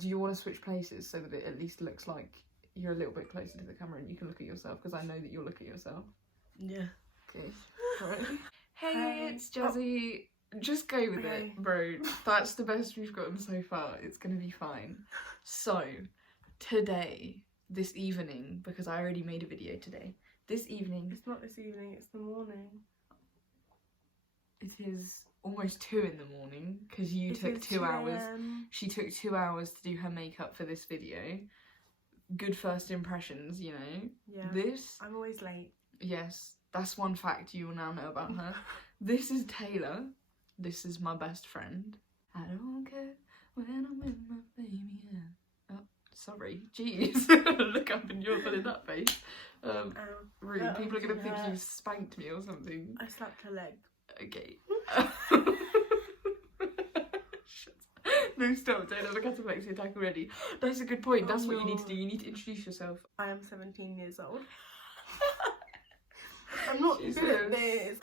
Do you want to switch places so that it at least looks like you're a little bit closer to the camera and you can look at yourself? Because I know that you'll look at yourself. Yeah. Okay. Right. Hey, it's Jazzy. Just go with it, bro. That's the best we've gotten so far. It's gonna be fine. So, today, this evening, because I already made a video today, this evening... It's not this evening, it's the morning. It is almost 2 in the morning, because you took 2 hours. She took 2 hours to do her makeup for this video. Good first impressions, you know. Yeah. This... I'm always late. Yes, that's one fact you will now know about her. This is Taylor. This is my best friend. I don't care when I'm with my baby. Yeah. Oh, sorry. Jeez. Look up and you're putting that face. Rude. People are going to think you spanked me or something. I slapped her leg. Okay. No, stop. Don't have a cataplexy attack already. That's a good point. That's what you need to do. You need to introduce yourself. I am 17 years old. I'm not good at this.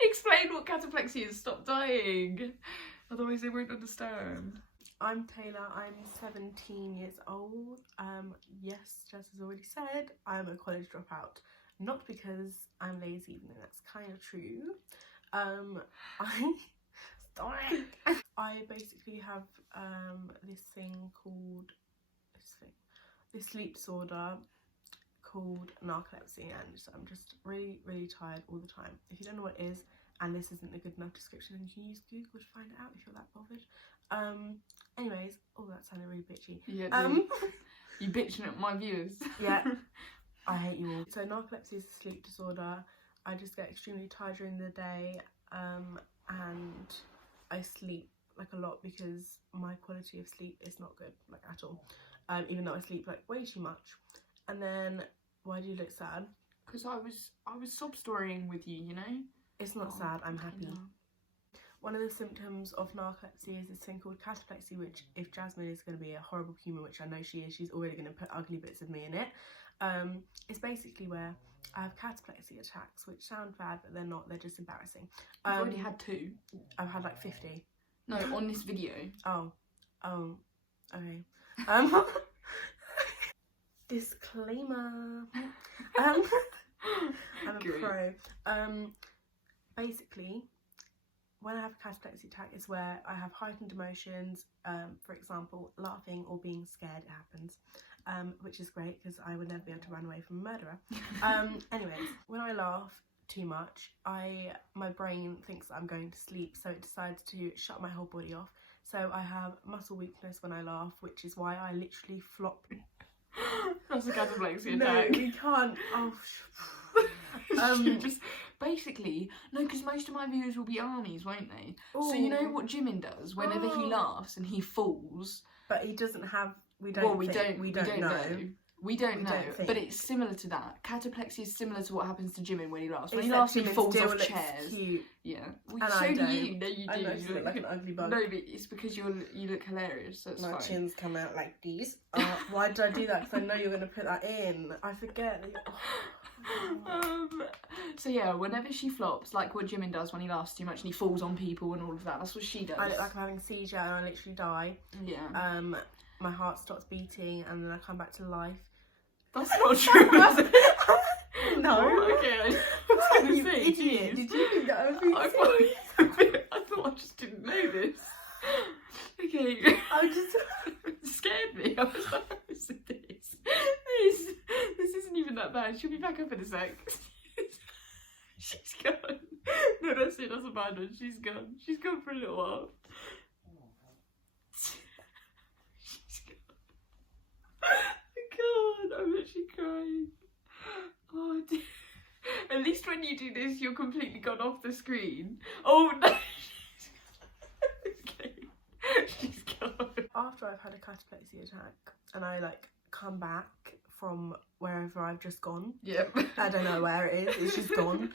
Explain what cataplexy is. Stop dying. Otherwise they won't understand. I'm Taylor. I'm 17 years old. Yes, Jess has already said I'm a college dropout. Not because I'm lazy, even though that's kind of true. I basically have this thing called this sleep disorder called narcolepsy, and I'm just really tired all the time. If you don't know what it is and this isn't a good enough description, then you can use Google to find it out if you're that bothered. Anyways, that sounded really bitchy. Yeah, you bitching at my viewers. Yeah. I hate you all. So narcolepsy is a sleep disorder. I just get extremely tired during the day, and I sleep like a lot because my quality of sleep is not good, like at all. Even though I sleep like way too much. And then, why do you look sad? Because I was sob storying with you, you know? It's not sad, I'm happy. One of the symptoms of narcolepsy is this thing called cataplexy, which if Jasmine is going to be a horrible human, which I know she is, she's already going to put ugly bits of me in it. It's basically where I have cataplexy attacks, which sound bad, but they're not, they're just embarrassing. I've already had 2. I've had like 50. No, on this video. Oh, okay. Disclaimer. I'm a pro. Basically, when I have a cataplexy attack, is where I have heightened emotions. For example, laughing or being scared. It happens, which is great because I would never be able to run away from a murderer. Anyways, when I laugh too much, my brain thinks that I'm going to sleep, so it decides to shut my whole body off. So I have muscle weakness when I laugh, which is why I literally flop. That's a cataplexy attack. No, we can't. Just basically, no, because most of my viewers will be armies, won't they? Ooh. So you know what Jimin does whenever he laughs and he falls. But he doesn't have. We don't know. We don't know, but it's similar to that. Cataplexy is similar to what happens to Jimin when he laughs. When Except he laughs, he Jimin falls still off looks chairs. Cute. Yeah. Well, and so I do don't. you. No, you do. I know, you look like an ugly bug. No, but it's because you look hilarious. So it's My fine. chins come out like these. Why did I do that? Because I know you're going to put that in. I forget. So yeah, whenever she flops, like what Jimin does when he laughs too much and he falls on people and all of that, that's what she does. I look like I'm having a seizure and I literally die. Yeah. My heart stops beating and then I come back to life. That's not true, is it? No. Oh, okay, I was going to say, idiot. Did you think that would be I thought I just didn't know this. Okay. I just... It scared me. I was like, this isn't even that bad. She'll be back up in a sec. She's gone. No, that's it. That's a bad one. She's gone. She's gone for a little while. She's gone. God, I'm literally crying. Oh dear. At least when you do this, you're completely gone off the screen. Oh no. Okay. She's gone. After I've had a cataplexy attack and I like come back from wherever I've just gone. Yep. I don't know where it is. It's just gone.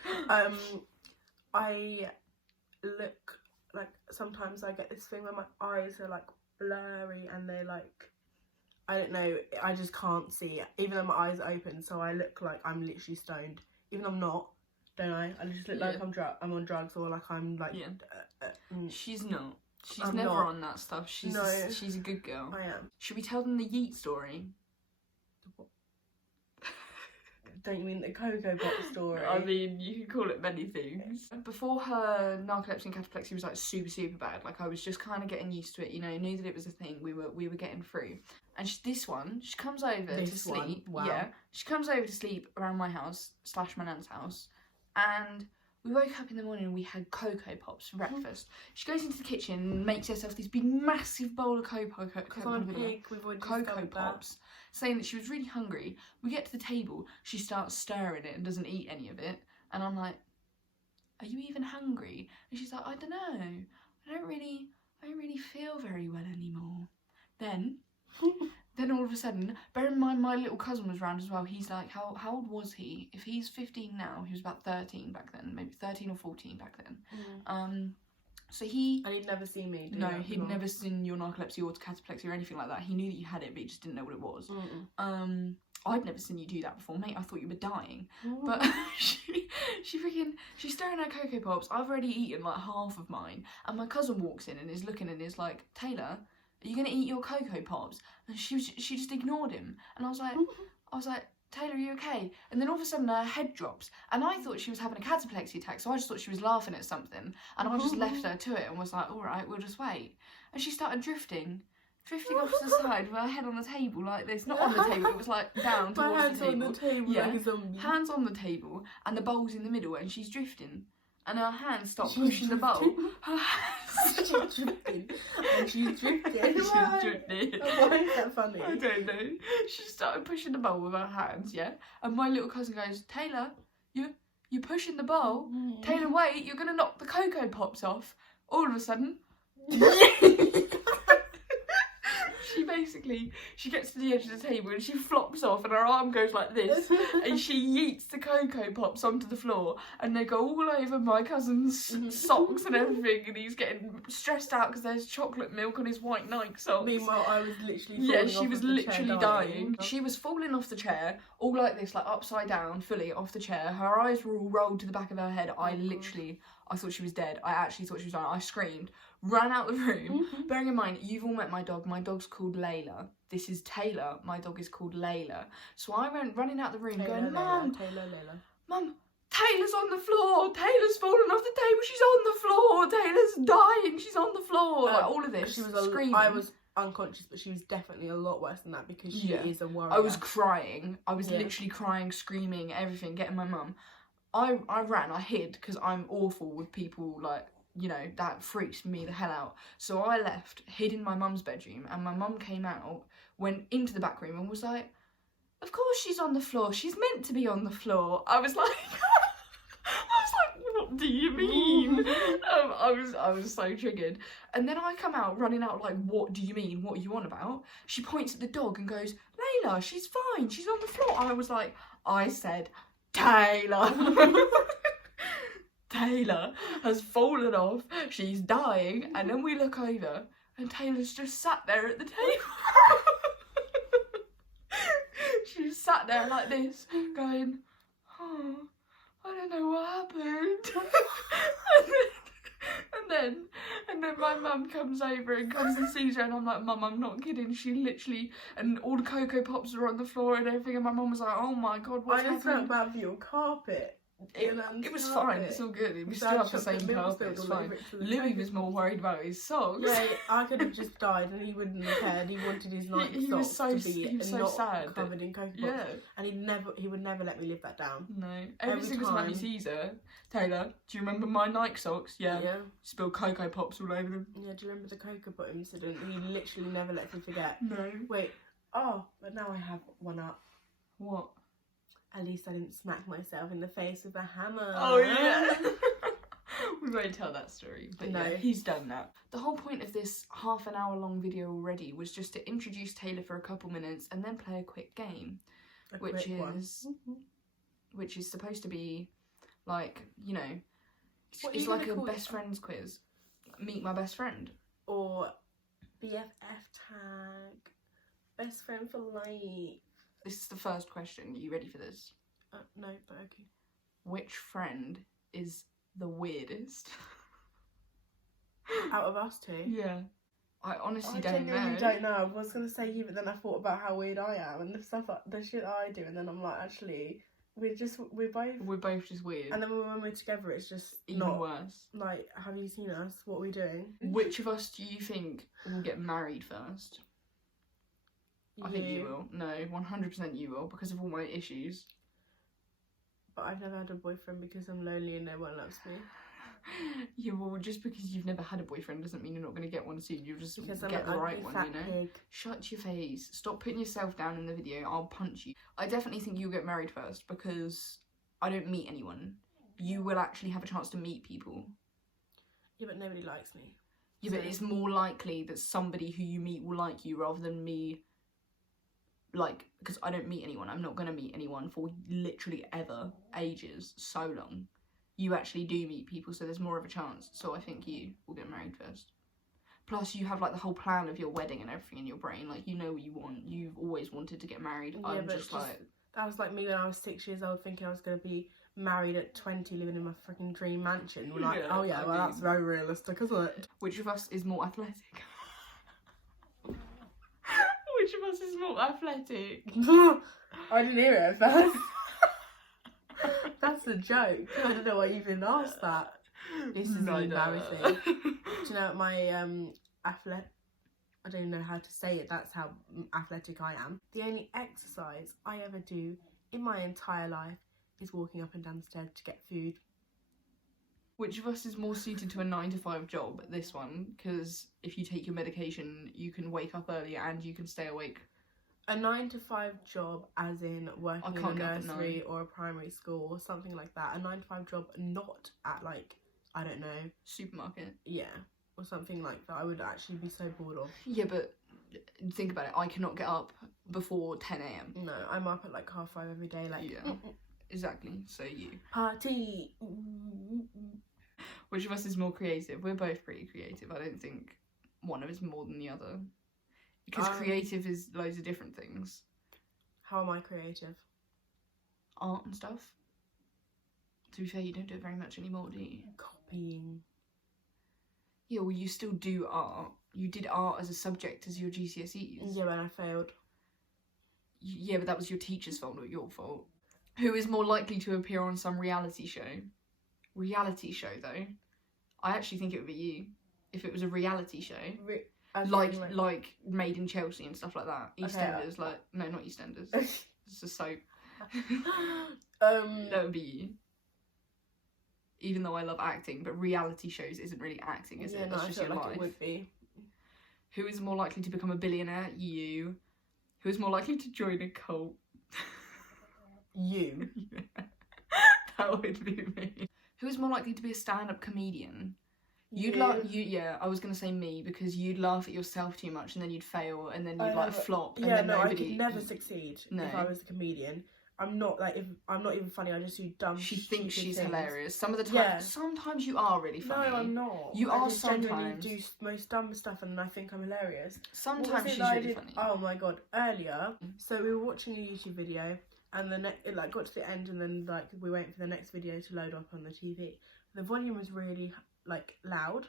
I look like sometimes I get this thing where my eyes are like blurry and they're like, I don't know, I just can't see, even though my eyes are open, so I look like I'm literally stoned, even though I'm not, don't I? I just look like I'm on drugs or like I'm like... Yeah. She's not. She's I'm never not. on that stuff. She's No. she's a good girl. I am. Should we tell them the yeet story? Don't you mean the Cocoa Pop story? I mean, you can call it many things. Before her narcolepsy and cataplexy was like super bad, like I was just kind of getting used to it, you know, knew that it was a thing, we were getting through. And she comes over to sleep. Wow. Yeah, she comes over to sleep around my house / my nan's house, and we woke up in the morning and we had Cocoa Pops for breakfast. She goes into the kitchen and makes herself this big massive bowl of Cocoa Pops, saying that she was really hungry. We get to the table, she starts stirring it and doesn't eat any of it. And I'm like, are you even hungry? And she's like, I don't know. I don't really feel very well anymore. Then all of a sudden, bear in mind my little cousin was around as well. He's like, how old was he? If he's 15 now, he was about 13 back then, maybe 13 or 14 back then. So he... And he'd never seen me. No, he'd never seen your narcolepsy or cataplexy or anything like that. He knew that you had it, but he just didn't know what it was. I'd never seen you do that before, mate. I thought you were dying. But she's stirring her Cocoa Pops. I've already eaten like half of mine. And my cousin walks in and is looking and is like, Taylor, are you going to eat your Cocoa Pops? And she just ignored him. And I was like, Taylor, are you okay? And then all of a sudden her head drops. And I thought she was having a cataplexy attack, so I just thought she was laughing at something. And I just left her to it and was like, all right, we'll just wait. And she started drifting off to the side with her head on the table like this. Not on the table, it was like down towards the table. My hands on the table like a zombie. Hands on the table, and the bowl's in the middle, and she's drifting. And her hands stop pushing the bowl. Her hands She's drifting. And she's drifting. She's drifting. Why is that funny? I don't know. She started pushing the bowl with her hands, yeah? And my little cousin goes, Taylor, you're pushing the bowl. Taylor, wait, you're going to knock the Cocoa Pops off. All of a sudden... She gets to the edge of the table and she flops off and her arm goes like this and she yeets the Cocoa Pops onto the floor and they go all over my cousin's socks and everything, and he's getting stressed out because there's chocolate milk on his white Nike socks. Meanwhile, I was literally falling she off was of the literally chair dying. She was falling off the chair, all like this, like upside down, fully off the chair. Her eyes were all rolled to the back of her head. I thought she was dead. I actually thought she was dying. I screamed, ran out the room. Bearing in mind, you've all met my dog. My dog's called Layla. This is Taylor. My dog is called Layla. So I went running out the room going, Mum, Mum, Taylor's on the floor. Taylor's fallen off the table. She's on the floor. Taylor's dying. She's on the floor. Like all of this. She was screaming. I was unconscious, but she was definitely a lot worse than that because she is a warrior. I was crying. I was literally crying, screaming, everything, getting my mum. I ran, I hid, because I'm awful with people, like, you know, that freaks me the hell out. So I left, hid in my mum's bedroom, and my mum came out, went into the back room and was like, of course she's on the floor, she's meant to be on the floor. I was like, what do you mean? I was so triggered. And then I come out running out like, what do you mean? What are you on about? She points at the dog and goes, Layla, she's fine, she's on the floor. I was like, I said, Taylor. Taylor has fallen off, she's dying, and then we look over and Taylor's just sat there at the table. She's sat there like this, going, oh, I don't know what happened. and then my mum comes over and comes and sees her, and I'm like, Mum, I'm not kidding. She literally, and all the Cocoa Pops are on the floor and everything, and my mum was like, oh my God, what's happening? I just felt bad for your carpet. It was fine, it's all good. We still have the same carpet, it's fine. Louis was more worried about his socks. Yeah, I could have just died and he wouldn't have cared. He wanted his Nike socks to be not sad, covered in Cocoa Pops. Yeah. And he would never let me live that down. No. Every single time he sees her, Taylor, do you remember my Nike socks? Yeah. Spilled Cocoa Pops all over them. Yeah, do you remember the Cocoa Pop incident? He literally never lets me forget. No. Wait, but now I have one up. What? At least I didn't smack myself in the face with a hammer. Oh yeah. We won't tell that story, but no. Yeah, he's done that. The whole point of this half an hour long video already was just to introduce Taylor for a couple minutes and then play a quick game, which is supposed to be like, you know, it's like a best friends quiz. Meet my best friend. Or BFF tag. Best friend for life. This is the first question. Are you ready for this? No, but okay. Which friend is the weirdest? Out of us two? Yeah. I honestly I don't genuinely know. don't know. I was going to say you, but then I thought about how weird I am and the shit I do, and then I'm like, actually, we're both... We're both just weird. And then when we're together, it's just even not... worse. Like, have you seen us? What are we doing? Which of us do you think will get married first? I think you will. No, 100% you will, because of all my issues. But I've never had a boyfriend because I'm lonely and no one loves me. Yeah, well, just because you've never had a boyfriend doesn't mean you're not going to get one soon. You'll just Because get I'm the an right ugly one, fat you know? pig. Shut your face. Stop putting yourself down in the video. I'll punch you. I definitely think you'll get married first because I don't meet anyone. You will actually have a chance to meet people. Yeah, but nobody likes me. Yeah, but it's more likely that somebody who you meet will like you rather than me. Like, because I don't meet anyone. I'm not going to meet anyone for literally ever, ages, so long. You actually do meet people, so there's more of a chance. So I think you will get married first. Plus, you have, like, the whole plan of your wedding and everything in your brain. Like, you know what you want. You've always wanted to get married. Yeah, I'm but just like... That was like me when I was 6 years old, thinking I was going to be married at 20, living in my freaking dream mansion. We're like, Yeah, oh yeah, well, that's very realistic, isn't it? Which of us is more athletic? Which of us is more athletic? I didn't hear it at first. That's a joke. I don't know why you even asked that. This is embarrassing. Do you know what my I don't know how to say it, that's how athletic I am. The only exercise I ever do in my entire life is walking up and down the stairs to get food. Which of us is more suited to a 9-to-5 job? This one, because if you take your medication, you can wake up earlier and you can stay awake. A 9-to-5 job, as in working in a nursery or a primary school or something like that. A 9-to-5 job, not at, like, I don't know, supermarket. Yeah, or something like that. I would actually be so bored of. Yeah, but think about it. I cannot get up before 10 a.m. No, I'm up at like 5:30 every day. Like, yeah, exactly. So you party. Which of us is more creative? We're both pretty creative. I don't think one of us is more than the other. Because creative is loads of different things. How am I creative? Art and stuff. To be fair, you don't do it very much anymore, do you? Copying. Yeah, well, you still do art. You did art as a subject as your GCSEs. Yeah, when I failed. Yeah, but that was your teacher's fault, not your fault. Who is more likely to appear on some reality show? Reality show, though. I actually think it would be you. If it was a reality show. Like Made in Chelsea and stuff like that. EastEnders, like... No, not EastEnders. It's a soap. That would be you. Even though I love acting, but reality shows isn't really acting, is it? That's just your life. It would be. Who is more likely to become a billionaire? You. Who is more likely to join a cult? You. Yeah. That would be me. Who is more likely to be a stand-up comedian? You'd yeah, I was gonna say me, because you'd laugh at yourself too much and then you'd fail and then you'd flop and then nobody... I could never succeed if I was a comedian. I'm not even funny. I just do dumb. She thinks she's things. Hilarious. Some of the time, sometimes you are really funny. No, I'm not. You I are just sometimes. Do most dumb stuff, and I think I'm hilarious. Sometimes she's really funny. Oh my god! Earlier, so we were watching a YouTube video, and it like got to the end, and then like we waiting for the next video to load up on the TV. The volume was really like loud,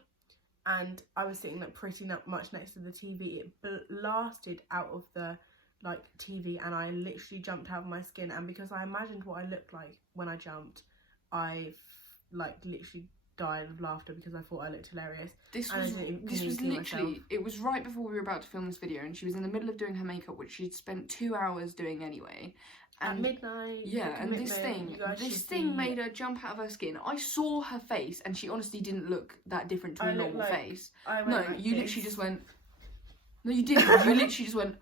and I was sitting like pretty much next to the TV. It blasted out of the like TV, and I literally jumped out of my skin, and because I imagined what I looked like when I jumped, I like literally died of laughter because I thought I looked hilarious. This was literally, it was right before we were about to film this video, and she was in the middle of doing her makeup, which she'd spent 2 hours doing anyway. And at midnight. Yeah, and this thing made her jump out of her skin. I saw her face, and she honestly didn't look that different to a normal face. You literally just went. No, you didn't. You literally just went.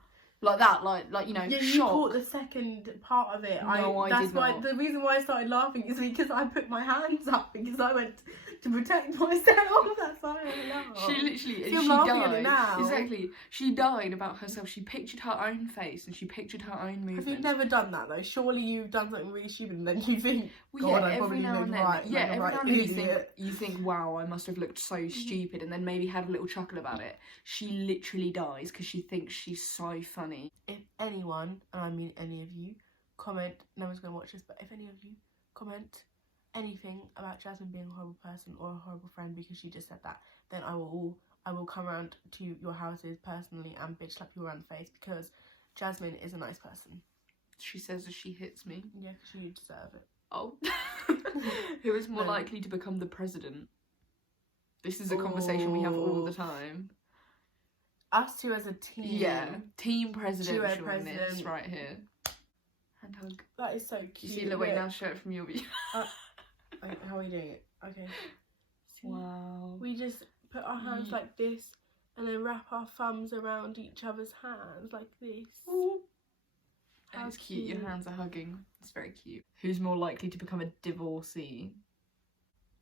Like that, like you know, yeah, shock. You caught the second part of it. I did not. The reason why I started laughing is because I put my hands up because I went to protect myself. That's why I laughed. She literally, she died. Now. Exactly, she died about herself. She pictured her own face and she pictured her own movements. Have you never done that though? Surely you've done something really stupid and then you think, well, God, yeah, I probably every now and then. Right, yeah, every now and then you think, wow, I must have looked so stupid, and then maybe have a little chuckle about it. She literally dies because she thinks she's so funny. If anyone, and I mean any of you, comment, no one's going to watch this, but if any of you comment anything about Jasmine being a horrible person or a horrible friend because she just said that, then I will come around to your houses personally and bitch slap you around the face, because Jasmine is a nice person. She says as she hits me. Yeah, because you deserve it. Oh. Who is more likely to become the president? This is a conversation we have all the time. Us two as a team. Yeah, team presidential in this president. right here. Hand hug. That is so cute. You see, look, wait, now show it from your view. Okay, how are we doing it? Okay. See? Wow. We just put our hands like this and then wrap our thumbs around each other's hands like this. Ooh. How It's cute. Your hands are hugging. It's very cute. Who's more likely to become a divorcee?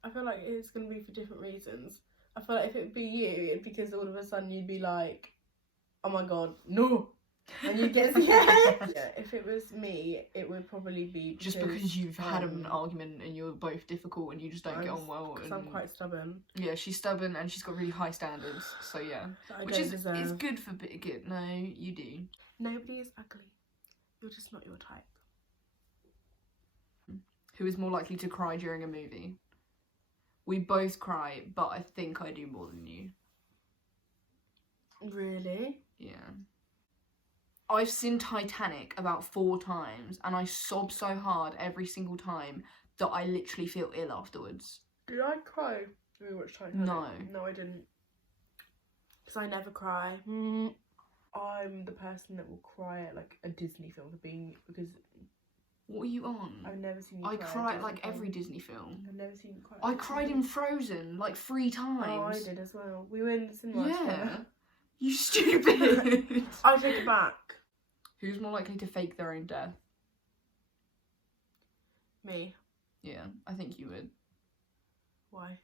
I feel like it's going to be for different reasons. I feel like if it'd be you, it'd be because all of a sudden you'd be like, oh my god, no! And you'd get scared. Yeah, if it was me, it would probably be just because you've had an argument and you're both difficult and you just don't get on well. Because I'm quite stubborn. Yeah, she's stubborn and she's got really high standards. So yeah, which is it's good for good. No, you do. Nobody is ugly. You're just not your type. Who is more likely to cry during a movie? We both cry, but I think I do more than you. Really? Yeah. I've seen Titanic about 4 times and I sob so hard every single time that I literally feel ill afterwards. Did I cry when we watched Titanic? No. No, I didn't. Because I never cry. I'm the person that will cry at like a Disney film because what are you on? I've never seen you I cry. at like every Disney film. I've never seen you cry. I cried in Frozen like 3 times. Oh, I did as well. We were in the cinema together. You stupid. I take it back. Who's more likely to fake their own death? Me. Yeah, I think you would. Why?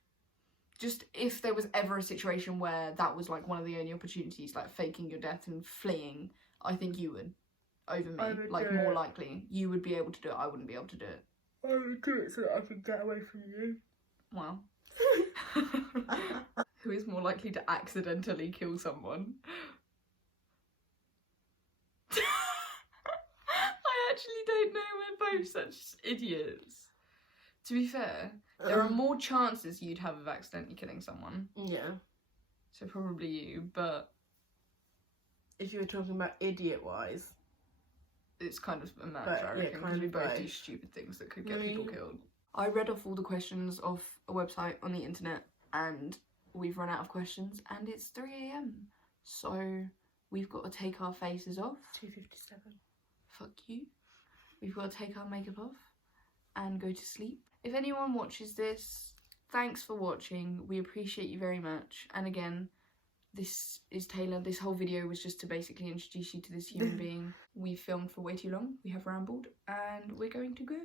Just if there was ever a situation where that was like one of the only opportunities, like faking your death and fleeing, I think you would. Over me, like more likely. You would be able to do it, I wouldn't be able to do it. I would do it so that I could get away from you. Wow. Who is more likely to accidentally kill someone? I actually don't know, we're both such idiots. To be fair, there are more chances you'd have of accidentally killing someone. Yeah. So probably you, but... If you were talking about idiot-wise... It's kind of a match, I reckon, because we both do stupid things that could get people killed. I read off all the questions off a website on the internet and we've run out of questions and it's 3 AM. So we've got to take our faces off. 2:57. Fuck you. We've got to take our makeup off and go to sleep. If anyone watches this, thanks for watching. We appreciate you very much. And again, this is Taylor. This whole video was just to basically introduce you to this human being. We've filmed for way too long. We have rambled and we're going to go.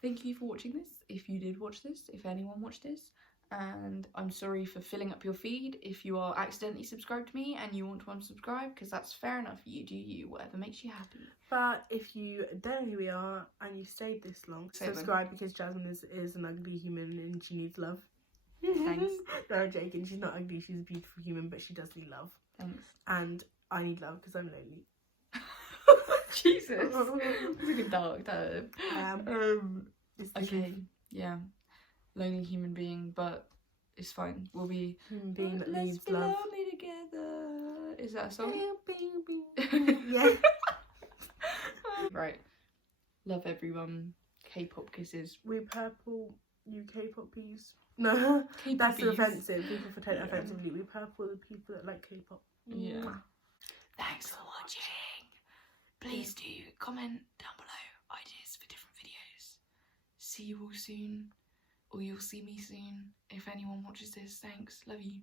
Thank you for watching this, if you did watch this, if anyone watched this. And I'm sorry for filling up your feed if you are accidentally subscribed to me and you want to unsubscribe, because that's fair enough. You do you, whatever makes you happy. But if you don't know who we are and you've stayed this long, subscribe, because Jasmine is an ugly human and she needs love. Thanks. No, I'm joking. She's not ugly. She's a beautiful human, but she does need love. Thanks. And I need love because I'm lonely. Jesus. It's like a dark time. Okay. Yeah. Lonely human being, but it's fine. We'll be human being that needs love. Let's be lonely together. Is that a song? Yeah. Right. Love everyone. K-pop kisses. We purple, you K-pop peas. No, that's offensive. People for taking it offensively. We purple the people that like K-pop. Yeah. Thanks for watching. Please do comment down below ideas for different videos. See you all soon, or you'll see me soon. If anyone watches this, thanks. Love you.